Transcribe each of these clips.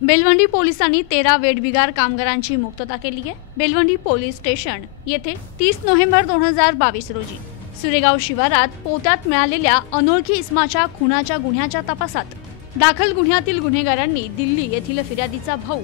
बेलवंडी पोलिसांनी 13 वेठबिगार कामगारांची मुक्तता केली आहे। बेलवंडी पोलीस स्टेशन येथे 30 नोव्हेंबर 2022 रोजी सुरेगाव शिवारात पोत्यात मिळालेल्या अनोळखी इसमाच्या खुनाच्या गुन्ह्याच्या तपासात दाखल गुन्ह्यातील गुन्हेगारांनी दिल्ली येथील फिर्यादीचा भाऊ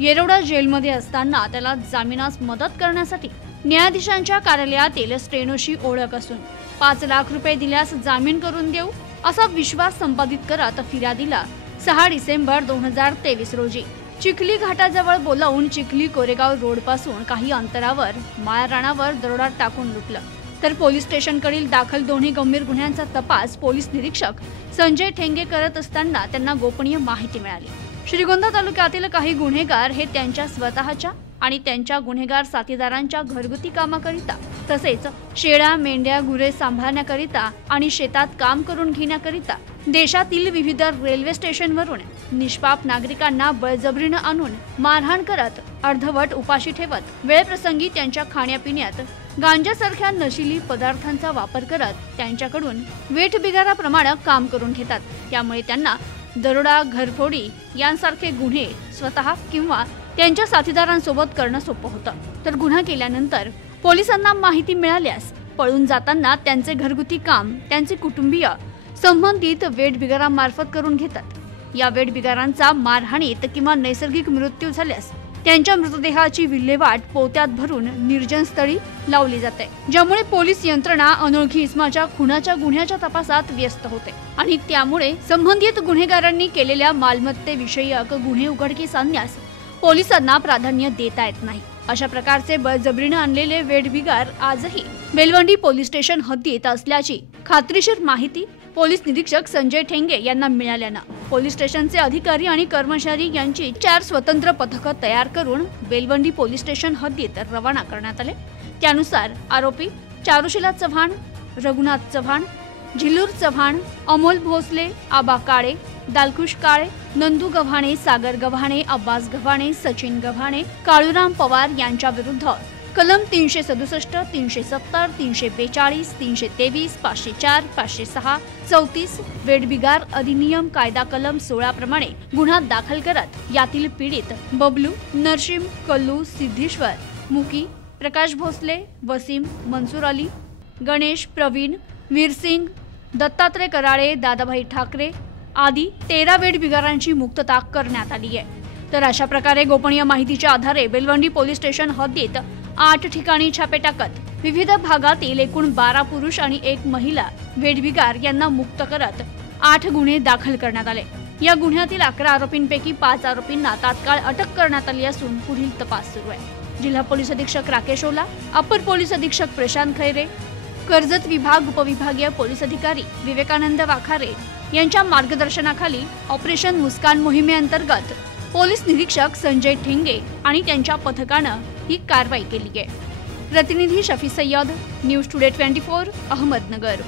येरवडा जेलमध्ये असताना त्याला जामिनास मदत करण्यासाठी न्यायाधीशांच्या कार्यालयातील स्टेनोशी ओळख असून 5 लाख रुपये दिल्यास जामीन करून देऊ असा विश्वास संपादित करत फिर्यादीला 6 डिसेंबर 2023 रोजी चिखली घाटाजवळ बोलावून चिखली कोरेगाव रोड पासून काही अंतरावर माळरानावर दरोडा टाकून लुटलं। तर पोलीस स्टेशनकडील दाखल दोन्ही गंभीर गुन्ह्यांचा तपास पोलीस निरीक्षक संजय ठेंगे करत असताना त्यांना गोपनीय माहिती मिळाली। श्रीगोंदा तालुक्यातील काही गुन्हेगार हे त्यांच्या स्वतःच्या आणि त्यांच्या गुन्हेगार साथीदारांच्या घरगुती कामाकरिता तसेच शेळ्या मेंढ्या गुरे सांभाळण्याकरिता आणि शेतात काम करून घेण्याकरिता देशातील विविध रेल्वे स्टेशनवरून निष्पाप नागरिकांना बळजबरीने आणून मारहाण करत अर्धवट उपाशी ठेवत वेळप्रसंगी त्यांच्या खाण्यापिण्यात गांजासारख्या नशिली पदार्थांचा वापर करत त्यांच्याकडून वेठबिगाराप्रमाणे काम करून घेतात। त्यामुळे त्यांना दरोडा घरफोडी यांसारखे गुन्हे स्वतः किंवा त्यांच्या साथीदारांसोबत करणं सोपं होतं। तर गुन्हा केल्यानंतर पोलिसांना माहिती मिळाल्यास पळून जाताना त्यांचे घरगुती काम त्यांचे कुटुंबीय संबंधित वेठबिगारांमार्फत करून घेतात। या वेठबिगारांचा मारहाणीत किंवा नैसर्गिक मृत्यू झाल्यास त्यांच्या मृतदेहाची विल्हेवाट पोत्यात भरून निर्जन स्थळी लावली जाते, ज्यामुळे पोलीस यंत्रणा अनोळखी इसमाच्या खुनाच्या गुन्ह्याच्या तपासात व्यस्त होते आणि त्यामुळे संबंधित गुन्हेगारांनी केलेल्या मालमत्तेविषयक गुन्हे उघडकीस आणण्यास पोलिसांना प्राधान्य देता येत नाही। अशा प्रकारचे बळजबरीने आणलेले वेठबिगार आजही बेलवंडी पोलीस स्टेशन हद्दीत असल्याची खात्रीशीर माहिती पोलीस निरीक्षक संजय ठेंगे यांना मिळाल्यानं पोलीस स्टेशनचे अधिकारी आणि कर्मचारी यांची 4 स्वतंत्र पथकं तयार करून बेलवंडी पोलीस स्टेशन हद्दीत रवाना करण्यात आले। त्यानुसार आरोपी चारुशीला चव्हाण, रघुनाथ चव्हाण, झिल्लूर चव्हाण, अमोल भोसले, आबा काळे, दालखुश काळे, नंदू गव्हाणे, सागर गव्हाणे, अब्बास गव्हाणे, सचिन गव्हाणे, काळूराम पवार यांच्या विरुद्ध कलम 367, 370, 342, 323, 504, 506, 34 वेठबिगार अधिनियम कायदा कलम 16 प्रमाणे गुन्हा दाखल करत यातील पीडित बबलू, नरशिम, कल्लू, सिद्धेश्वर, मुकी, प्रकाश भोसले, वसीम, मनसूर अली, गणेश, प्रवीण, वीरसिंग, दत्तात्रय कराळे, दादाभाई ठाकरे आदी 13 वेठबिगारांची मुक्तता करण्यात आली आहे। तर अशा प्रकारे गोपनीय माहितीच्या आधारे बेलवंडी पोलीस स्टेशन हद्दीत 8 ठिकाणी छापे टाकत विविध भागातील एकूण 12 पुरुष आणि 1 महिला वेठबिगार यांना मुक्त करत 8 गुन्हे दाखल करण्यात आले। या गुन्ह्यातील 11 आरोपींपैकी 5 आरोपींना तात्काळ अटक करण्यात आली असून पुढील तपास सुरू आहे। जिल्हा पोलीस अधीक्षक राकेश ओला, अपर पोलीस अधीक्षक प्रशांत खैरे, कर्जत विभाग उपविभागीय पोलीस अधिकारी विवेकानंद वाखारे यांच्या मार्गदर्शनाखाली ऑपरेशन मुस्कान मोहिमेअंतर्गत पोलीस निरीक्षक संजय ठेंगे आणि त्यांच्या पथकानं ही कारवाई केली आहे। प्रतिनिधी शफी सय्यद, न्यूज टुडे 24, अहमदनगर।